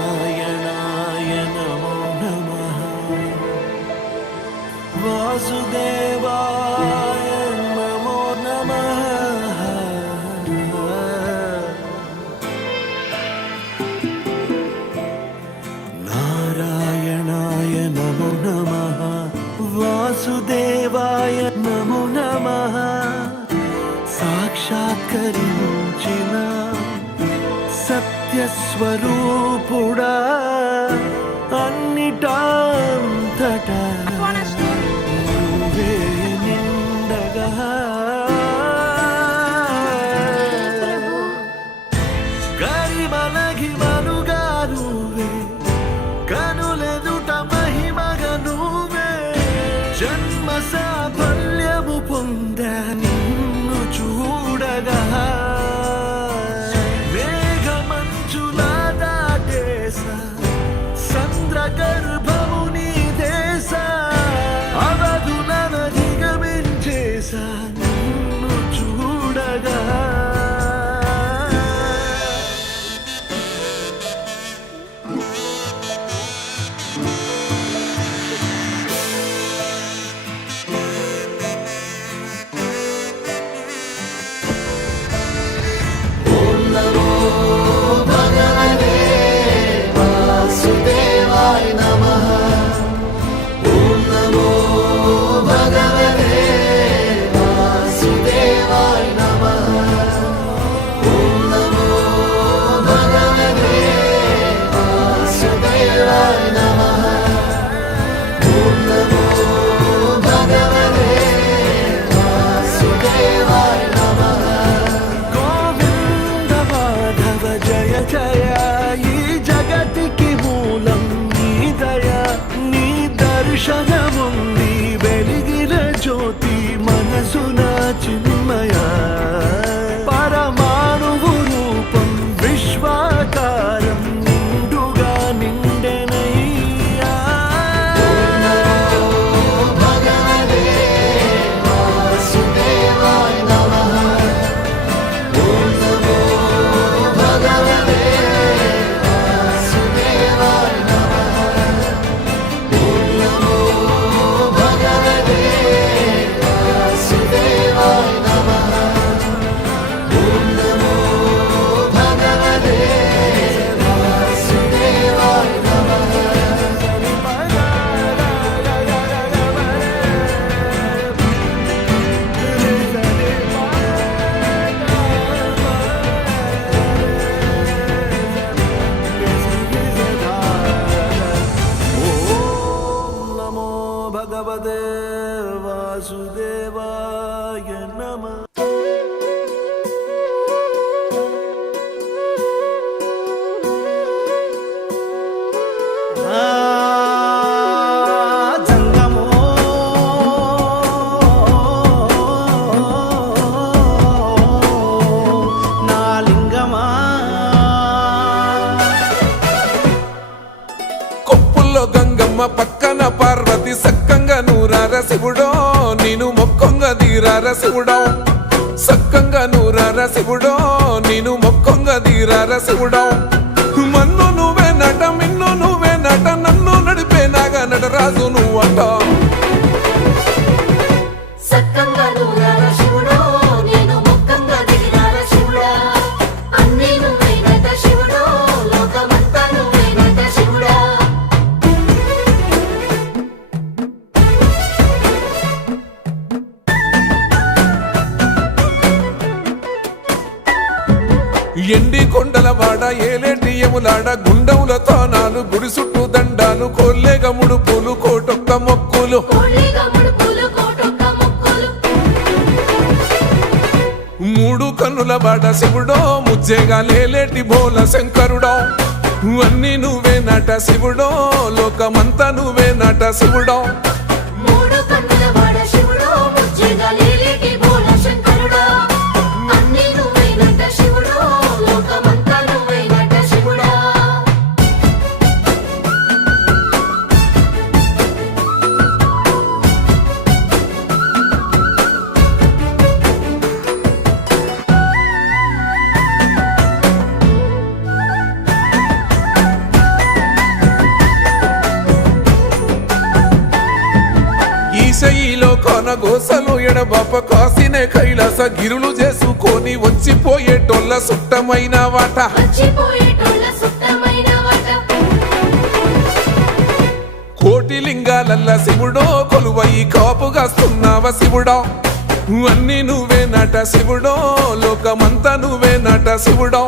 నారాయణాయ నమో నమః వాసుదేవాయ నమో నమః నారాయణాయ నమో నమః వాసుదేవాయ నమో నమః సాక్షాత్కరించిన సత్యస్వరూపుడా అన్నిటాంతటా నువ్వే నిండగా గరిమలగిమలుగా నువ్వే కనులెదుట మహిమగా నువ్వే జన్మ సాఫల్యము పొందా నిన్ను చూడగా గర్భము నీ దేశ అవధులను దిగమించేసా నిన్ను చూడగా ఓం నమో భగవతే వాసుదేవాయ నమః ఓం నమో భగవతే వాసుదేవాయ నమః ఓం నమో భగవతే వాసుదేవాయ నమః ఓం నమో భగవతే వాసుదేవాయ నమః గోవింద మాధవ జయ జయ ఈ జగతికి మూలం నీ దయ నీ దర్శనముంది వెలిగిన జ్యోతి మనసున చిన్మయ పరమాణువు రూపం విశ్వాకారం నిండుగా నిండెనయ్యా భగవతే వాసుదేవాయ నమః ఓం నమో భగవతే వాసుదేవాయ నమః ఓం నమో భగవతే వాసుదేవాయ నమః ఓం నమో భగవతే వాసుదేవాయ నమః ఓం నమో భగవతే వాసుదేవాయ నమః జంగమో నా లింగమా కొప్పుల్లో గంగమ్మ పక్కన పార్వతి సక్కంగా నూరార శివుడో నేను మొక్కంగా దీరార శివుడో సక్కంగా నూరార శివుడో నేను మొక్కంగా దీరార శివుడో మన్ను నువ్వే నట మిన్ను నువ్వే నట నన్ను నడిపే నాగా నటరాజు నువ్వంట సక్కంగా నూరార శివుడో నేను మొక్కంగా దిగిరార శివుడా అన్నీ నువ్వేనట శివుడో లోకమంతా నువ్వేనట శివుడా ఎండి కొండల వాడ ఏలేటి ఎములాడ గుండములతో నాలు గుడి చుట్టూ దండాలు కొల్లేగా ముడుపులు కోటొక్క మొక్కులు కోళ్ళిగా ముడుపులు కోటొక్క మొక్కులు మూడు కన్నుల బాడ శివుడో ముజ్జేగా లేలేటి బోల శంకరుడో అన్నీ నువ్వే నట శివుడో లోకమంతా నువ్వే నట శివుడో మూడు కన్నుల వాడ శివుడో ముజ్జేగా లేలేటి బోల శంకరుడా అన్నీ నువ్వేనట శివుడో లోకమంతా నువ్వేనట శివుడా కొనగోసలు ఎడబాప కాసినే కైలాస గిరులు చేసుకొని వచ్చిపోయేటోళ్ళ సుట్టమైన వాట వచ్చిపోయేటోళ్ళ సుత్తమైన వాట కోటి లింగాలల్ల శివుడో కొలువయి కాపుగాస్తున్నావ శివుడా అన్ని నువ్వే నట శివుడో లోకమంతా నువ్వే నట శివుడా